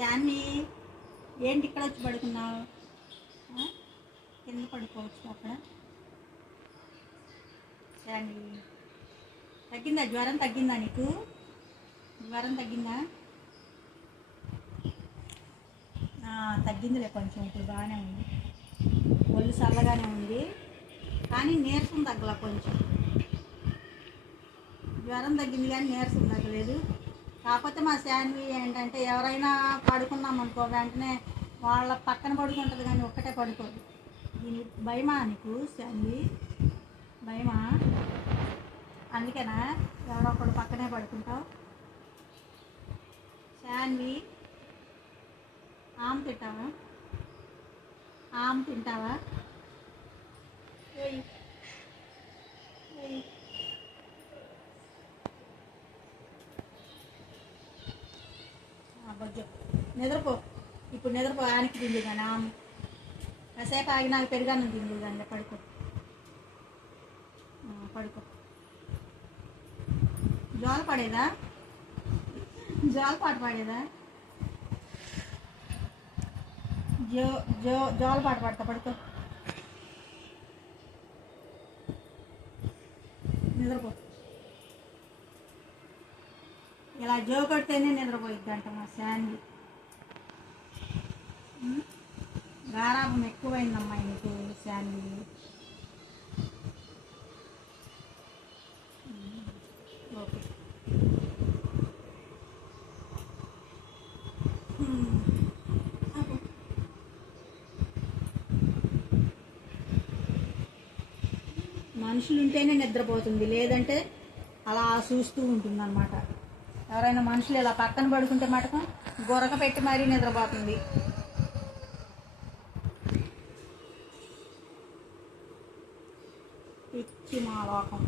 శాన్వి ఏంటి ఇక్కడ వచ్చి పడుకున్నావు? కింద పడుకోవచ్చు అక్కడ. శాన్వి తగ్గిందా? జ్వరం తగ్గిందా నీకు? జ్వరం తగ్గిందా? తగ్గిందిలే కొంచెం, ఇప్పుడు బాగానే ఉంది. ఒళ్ళు చల్లగానే ఉంది కానీ నీరసం తగ్గల. కొంచెం జ్వరం తగ్గింది కానీ నీరసం తగ్గలేదు. కాకపోతే మా శాన్వి ఏంటంటే ఎవరైనా పడుకున్నామనుకో వెంటనే వాళ్ళ పక్కన పడుకుంటుంది కానీ ఒక్కటే పడుకోదు. దీని భయమా నీకు శాన్వి? భయమా? అందుకేనా ఎవరో ఒకడు పక్కనే పడుకుంటావు? శాన్వి ఆమ్ తింటావా? ఆమ్ తింటావా? నిద్రపో, ఇప్పుడు నిద్రపో. ఆనికి తింది కానీ ఆమె కాసేపు ఆగి నాకు పెరిగాను తింది కానీ. పడుకో పడుకో. జోల పడేదా? జోలపాట పాడేదా? జోలపాట పాడతా. పడుకో, నిద్రపో. ఇలా జో కొడితేనే నిద్రపోయిద్దంట మా శాన్వి. గారాబం ఎక్కువైందమ్మా నీకు శాన్వి. ఓకే. మనుషులు ఉంటేనే నిద్రపోతుంది, లేదంటే అలా చూస్తూ ఉంటుంది అన్నమాట. ఎవరైనా మనుషులు ఇలా పక్కన పడుకుంటే మటకం గొరక పెట్టి మరీ నిద్రపోతుంది. పిచ్చి మా లోకం.